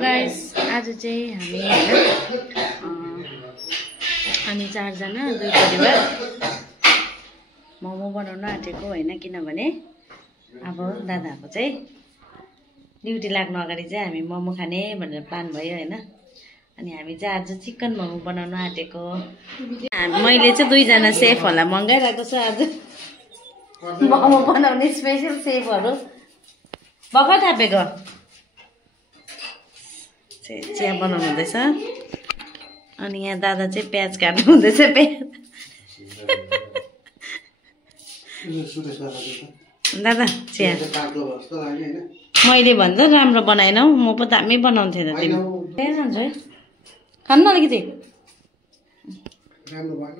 guys आज चाहिँ हामी अनि 4 जना 2 परिवार मोमो बनाउन आँटेको हैन किनभने अब दादाको चाहिँ ड्युटी लाग्नु अगाडि चाहिँ हामी मोमो खाने भनेर प्लान भयो हैन अनि हामी चाहिँ आज चिकन मोमो बनाउन आँटेको मैले चाहिँ 2 जना सेफ होला मंगाइराको छ आज मोमो बनाउने स्पेशल सेफहरु भर्खर थापेको चिया बनाउनु हुँदैछ अनि यहाँ दादा चाहिँ प्याज काट्नु हुँदैछ दादा चिया मैले भन्दा राम्रो बनाएनौ म पो दामी बनाउँथे त तिमी त्यही खान्छ है खान्न अलिकति राम्रो भयो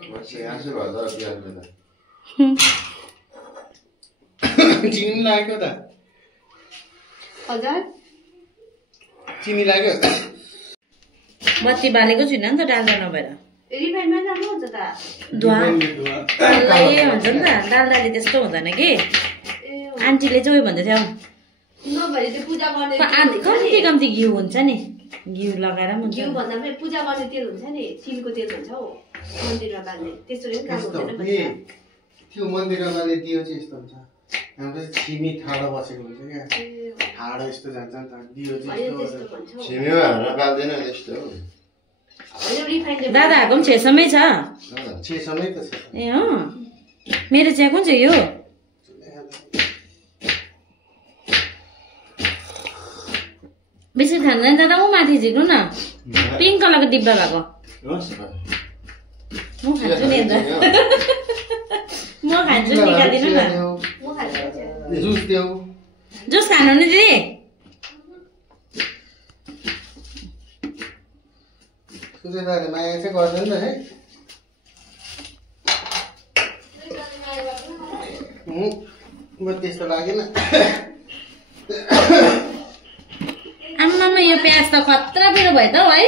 चिनी लाग्यो त हजार चिनी लाग्यो बत्ती बालेको छैन नि त डाल्दा नभएर रिफाइनमा राम्रो हुन्छ त दुवा ए हुन्छ नि त डाल्दाले त्यस्तो हुँदैन के आन्टीले चाहिँ उयो भन्दै थियो नभए त्यो पूजा गर्ने कति कम्ती घिउ हुन्छ नि घिउ लगाएर पनि घिउ भन्दा पनि पूजा गर्ने तेल हुन्छ नि चिनको तेल हुन्छ हो मन्दिरमा बाल्ने त्यसरी पनि काम हुँदैन त्यो मन्दिरमा बाल्ने दियो चाहिँ यस्तो हुन्छ हाम्रो छिमी ठाडो बसेको हुन्छ क्या ठाडो यस्तो जान्छ नि त दियो चाहिँ यस्तो छिमीमा हाम्रो बाल्दैन त्यस्तो दादाहरुको पनि छेसमै छ छेसमै त छ ए हो मेरो चिया कुन चाहिँ यो बेसी खाँदैन दादा उ माथि झिक्नु न पिङ्क कलरको डिब्बा भएको म खान्छु नि अन्त म खान्छु निकाल्दिनु न जुस देऊ जुस खानु नि दिदी सुरेदाले माया चाहिँ गर्दैन नि है म त्यस्तो लागेन आम्मामा यो प्याज त खतरा पिरो भयो त है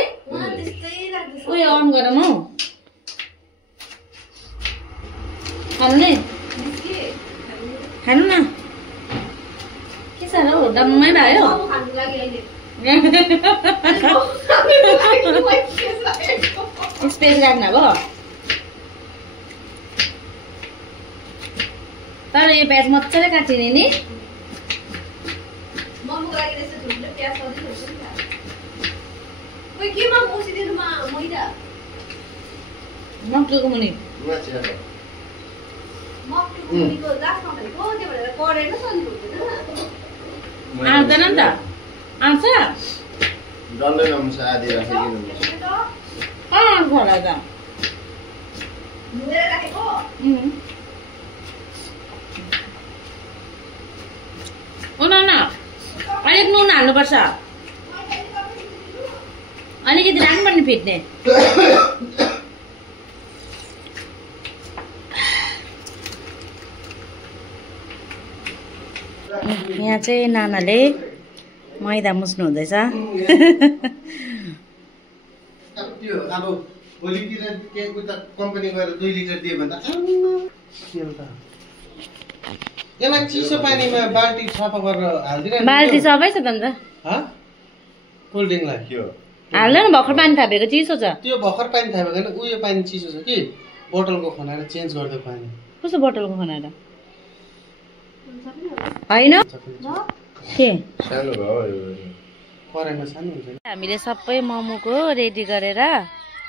उयो अन गरौँ हौ खानु नि खानु न के साह्रो हो डम्मै भयो स्पेस राख्न अब तर यो प्याज मजाले काटिने नि मक्टुको मुनि आउँदैन नि त आउँछ डल्लै आधी राखिदिनु आउँछ होला त अलिक नुन हाल्नुपर्छ अलिकति राख्नुपर्ने फिट्ने यहाँ चाहिँ नानाले मैदा मुस्नु हुँदैछ त्यो अब भोलितिर के उता कम्पनी गएर 2 लिटर दियो भने त यसमा चिसो पानीमा बाल्टी सफा गरेर हाल्दिन बाल्टी सबै छ त अन्त कोल्ड ड्रिङ्कलाई हाल्दैन भर्खर पानी थापेको चिसो छ त्यो भर्खर पानी थापेको हैन उयो पानी चिसो छ कि बोतलको खनाएर चेन्ज गर्दै पानी कस्तो बोतलको खनाएर हैन के सानो भयो कराईमा सानो हुन्छ हामीले सबै मोमोको रेडी गरेर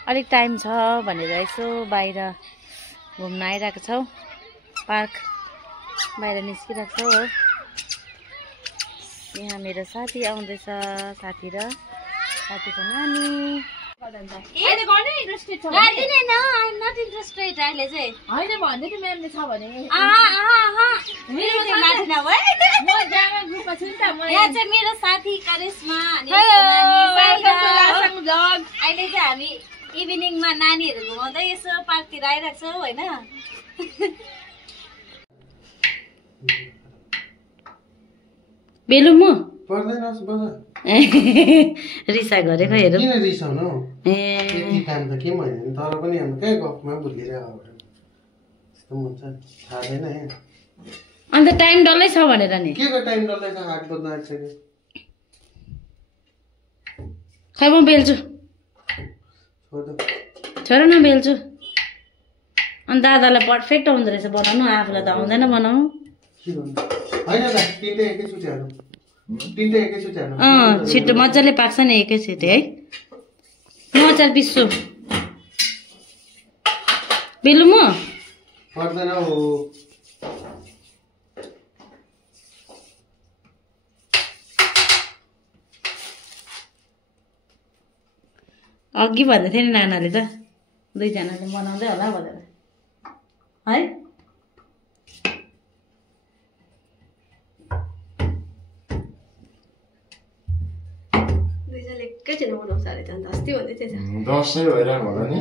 अलिक टाइम छ भनेर यसो बाहिर घुम्न आइरहेको छौ पार्क बाहिर निस्किरहेको छौ हो यहाँ मेरो साथी आउँदैछ साथी र साथीको नानी मेरो साथी करिश्मा अहिले चाहिँ हामी इभिनिङमा नानीहरू घुमाउँदै यसो पार्कतिर आइरहेको छौँ होइन बेलु म रिसा गरेको हेरौँ किन रिसाउनु यति काम त के भएन तर पनि हामी कहाँ गफमा भुलिरहेको यस्तो हुन्छ थाहा छैन अन्त टाइम डल्लै छ भनेर नि के को टाइम डल्लै छ 8 बज्न आइसक्यो खै म बेल्छु छोरा न बेल्छु अनि दादालाई पर्फेक्ट आउँदो रहेछ बनाउनु आफूलाई त आउँदैन बनाउनु छिटो मजाले पाक्छ नि एकैचोटि है म अचार पिस्छु बेलु म पर्दैन हो अघि भन्दै थियो नि नानाले त दुईजनाले बनाउँदै होला भनेर है दुईजनाले एकैछिन बनाउँछ अरे त अस्ति भन्दै थिएछ दसैँ भइरहेको होला नि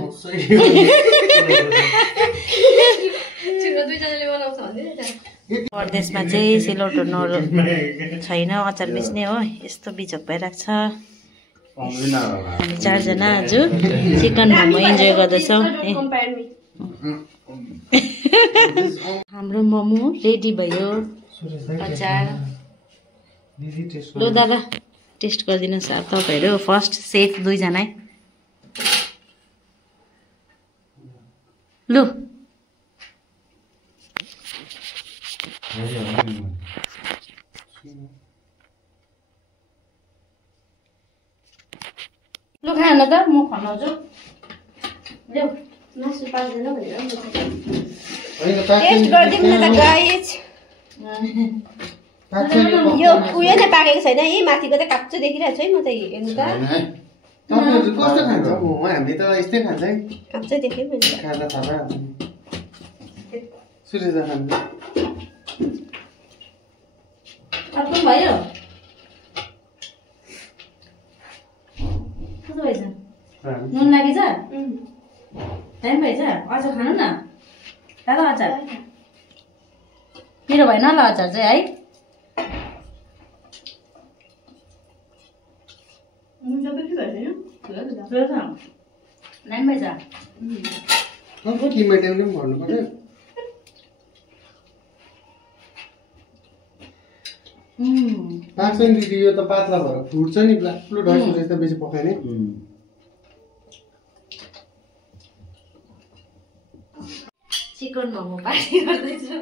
छिटो दुईजनाले बनाउँछ भन्दै थिएछ परदेशमा चाहिँ सिलौटो नौलो छैन अचार पिस्ने हो यस्तो बिजोक भइरहेको छ हामी 4 जना आज चिकन मोमो इन्जोय गर्दैछौँ हाम्रो मोमो रेडी भयो अचार ल दादा टेस्ट गरिदिनुहोस् अब तपाईँहरू फर्स्ट सेफ 2 जना लु लु खान त म खनाउँछु ल्याउ मासु पाक्दैन भनेर टेस्ट गरिदिउँ न त गाइस यो उयो नै पाकेको छैन यी माथिको त काप्चो देखिरहेको छु है म त हेर्नु त तपाईहरु कस्तो खान्छ मोमो हामी त यस्तै खान्छ है काप्चो देखेँ मैले खाँदा थाहा सुरेजा खान्छ अर्को भयो कस्तो भएछ नुन लागेछ टाइम भएछ अझ खानु न दादा अचार पिरो भएन ल अचार चाहिँ है नाइन भएछ कति मेटेरियल पनि भन्नु पर्यो पाक्छ नि दिदी यो त पातला भएर फुट्छ नि प्लाप्लो ढल्छ जस्तो बेसी पकाउने चिकन मोमो पार्टी गर्दैछु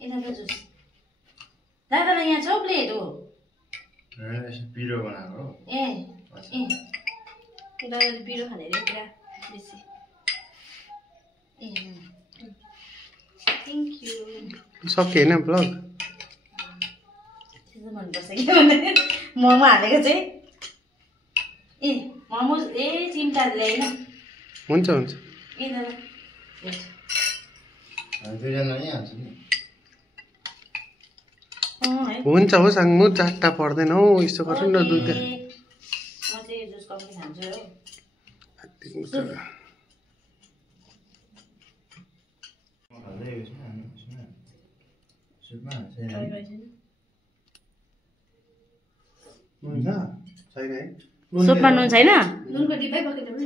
यता जुस दादालाई यहाँ छ प्लेट हो पिरो बनाएको ए ए दादाले पिरो खाने रे पुरा बेसी ए थ्याङ्क यू सक्यो होइन ब्लग भन्नुपर्छ के भने मोमो हालेको चाहिँ ए मोमो ए चिम्टाले ल्याएन हुन्छ हुन्छ ए दादा दुईजना यहीँ हाल्छ नि है हुन्छ हो साङ्गु चारवटा पर्दैन हौ यस्तो गर्नु न दुईटा म चाहिँ जुस कम्ती खान्छु हो सुपमा नुन छैन नुनको डिब्बै पकेर पनि